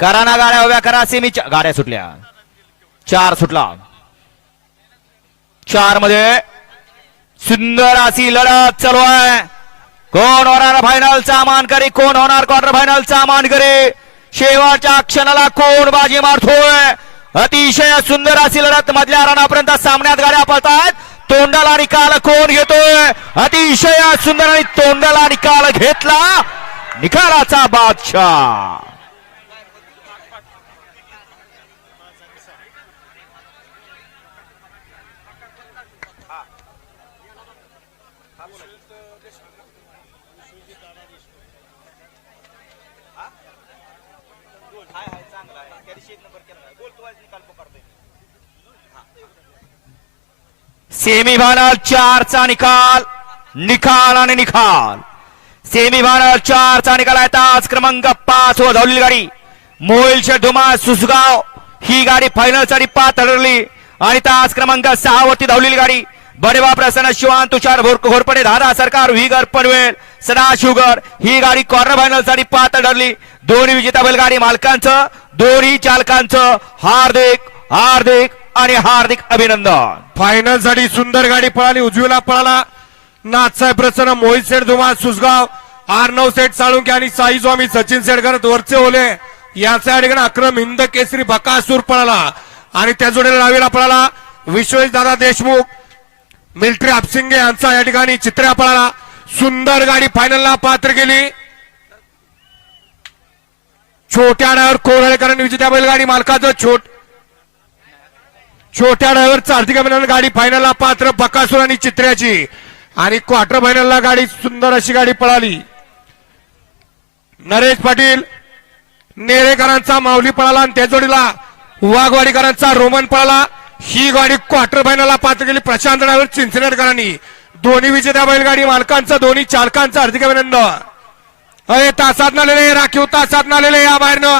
करा ना गाड्या उभ्या करा. सेमीच्या गाड्या सुटल्या. 4 सुटला. 4 मध्ये सुंदर अशी लढत चालू आहे. कोण होणार फायनलचा मानकरी, कोण होणार क्वार्टर फायनलचा मानकरी, शेवटच्या क्षणाला कोण बाजी मारतोय. अतिशय सुंदर अशी लढत मधल्या रानापर्यंत सामन्यात गाड्या पळतात. तोंडाला निकाल कोण घेतोय. अतिशय सुंदर आणि तोंडाला निकाल घेतला. निकालाचा बादशाह. सेमीफायनल 4चा निकाल. निकाल आणि निकाल. सेमीफायनल 4चा निकाल आहे. तास क्रमांक 5 व धावलेली गाडी मोहिल शेडुमा सुसगाव ही गाडी फायनल साठी पात्र ठरली. आणि तास क्रमांक 6 वरती धावलेली गाडी बडेबा प्रसन्न शिवान तुषार घोरपडे दादा सरकार व्हीगर पनवेल सदाशिवगर ही गाडी क्वार्टर फायनल साठी पात्र ठरली. दोन्ही विजेता बैलगाडी मालकांचं दोन्ही चालकांचं हार्दिक हार्दिक आणि हार्दिक अभिनंदन. फायनल साठी सुंदर गाडी पळाली. उजवीला पळाला नाथसाहेब प्रसन्न मोहित शेठ धुमा सुसगाव, आर्नव सेठ साळुंके आणि साई स्वामी सचिन सेडकर वरचे ओले याचा ठिकाणी अक्रम हिंद केसरी बकासूर पळाला. आणि त्या जोडीला डावीला पळाला विश्वेश दादा देशमुख मिलिटरी आपसिंगे यांचा या ठिकाणी चित्र्या पळाला. सुंदर गाडी फायनलला पात्र केली. छोट्या ड्रायव्हर कोरळेकर विजेत्या बैलगाडी मालकाचं छोट्या ड्रायव्हरचं हार्दिक अभिनंदन. गाडी फायनलला पात्र बकासूर आणि चित्र्याची. आणि क्वार्टर फायनलला गाडी सुंदर अशी गाडी पळाली. नरेश पाटील नेरेकरांचा माऊली पळाला आणि त्या जोडीला वाघवाडीकरांचा रोमन पळाला. ही गाडी क्वार्टर फायनलला पात्र केली प्रशांत ड्रायव्हर चिंचनेरकरांनी. दोन्ही विजेत्या बैलगाडी मालकांचं दोन्ही चालकांचं हार्दिक अभिनंदन. तासात नालेले राखीव तासात नालेले या बाहेरनं